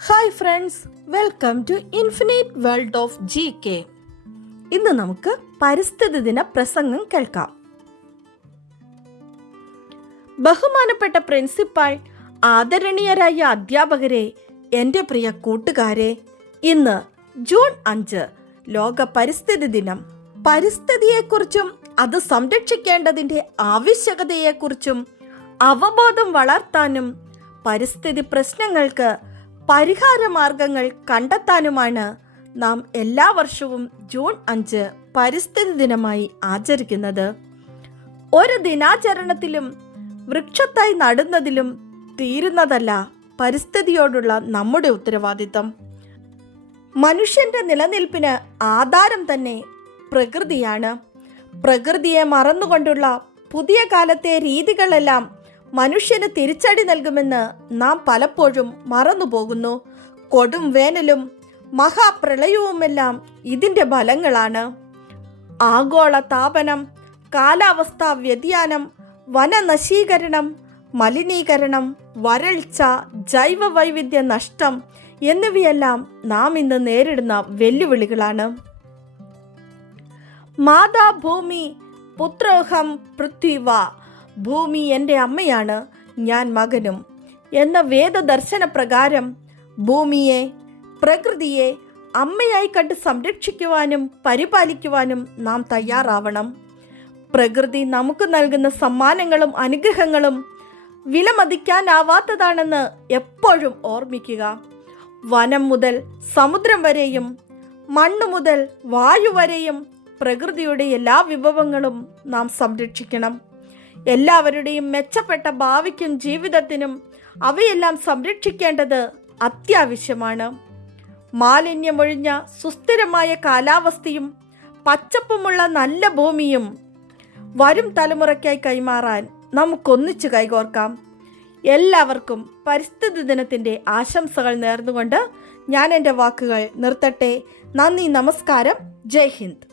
Hi friends welcome to infinite world of G K ഇന്ന് നമുക്ക് പരിസ്ഥിതി ദിന പ്രസംഗം കേൾക്കാം. ബഹുമാനപ്പെട്ട പ്രിൻസിപ്പാൾ ആദരണീയരായ അധ്യാപകരെ എന്റെ പ്രിയ കൂട്ടുകാരെ ഇന്ന് ജൂൺ അഞ്ച് ലോക പരിസ്ഥിതി ദിനം. പരിസ്ഥിതിയെക്കുറിച്ചും അത് സംരക്ഷിക്കേണ്ടതിന്റെ ആവശ്യകതയെക്കുറിച്ചും അവബോധം വളർത്താനും പരിസ്ഥിതി പ്രശ്നങ്ങൾക്ക് പരിഹാര മാർഗങ്ങൾ കണ്ടെത്താനുമാണ് നാം എല്ലാ വർഷവും ജൂൺ അഞ്ച് പരിസ്ഥിതി ദിനമായി ആചരിക്കുന്നത്. ഒരു ദിനാചരണത്തിലും വൃക്ഷത്തായി നടുന്നതിലും തീരുന്നതല്ല പരിസ്ഥിതിയോടുള്ള നമ്മുടെ ഉത്തരവാദിത്തം. മനുഷ്യന്റെ നിലനിൽപ്പിന് ആധാരം തന്നെ പ്രകൃതിയാണ്. പ്രകൃതിയെ മറന്നുകൊണ്ടുള്ള പുതിയ കാലത്തെ രീതികളെല്ലാം മനുഷ്യന് തിരിച്ചടി നൽകുമെന്ന് നാം പലപ്പോഴും മറന്നുപോകുന്നു. കൊടും വേനലും മഹാപ്രളയവുമെല്ലാം ഇതിന്റെ ഫലങ്ങളാണ്. ആഗോള താപനം കാലാവസ്ഥാ വ്യതിയാനം വനനശീകരണം മലിനീകരണം വരൾച്ച ജൈവ വൈവിധ്യ നഷ്ടം എന്നിവയെല്ലാം നാം ഇന്ന് നേരിടുന്ന വെല്ലുവിളികളാണ്. മാതാഭൂമി പുത്രോഹം പൃഥ്വിവ ഭൂമി എന്റെ അമ്മയാണ് ഞാൻ മകനും. എന്ന വേദദർശന പ്രകാരം ഭൂമിയെ പ്രകൃതിയെ അമ്മയായി കണ്ട് സംരക്ഷിക്കുവാനും പരിപാലിക്കുവാനും നാം തയ്യാറാവണം. പ്രകൃതി നമുക്ക് നൽകുന്ന സമ്മാനങ്ങളും അനുഗ്രഹങ്ങളും വിലമതിക്കാനാവാത്തതാണെന്ന് എപ്പോഴും ഓർമ്മിക്കുക. വനം മുതൽ സമുദ്രം വരെയും മണ്ണ് മുതൽ വായു വരെയും പ്രകൃതിയുടെ എല്ലാ വിഭവങ്ങളും നാം സംരക്ഷിക്കണം. എല്ലാവരുടെയും മെച്ചപ്പെട്ട ഭാവിക്കും ജീവിതത്തിനും അവയെല്ലാം സംരക്ഷിക്കേണ്ടത് അത്യാവശ്യമാണ്. മാലിന്യമൊഴിഞ്ഞ സുസ്ഥിരമായ കാലാവസ്ഥയും പച്ചപ്പുമുള്ള നല്ല ഭൂമിയും വരും തലമുറയ്ക്കായി കൈമാറാൻ നമുക്കൊന്നിച്ചു കൈകോർക്കാം. എല്ലാവർക്കും പരിസ്ഥിതി ദിനത്തിന്റെ ആശംസകൾ നേർന്നുകൊണ്ട് ഞാൻ എന്റെ വാക്കുകൾ നിർത്തട്ടെ. നന്ദി നമസ്കാരം. ജയ് ഹിന്ദ്.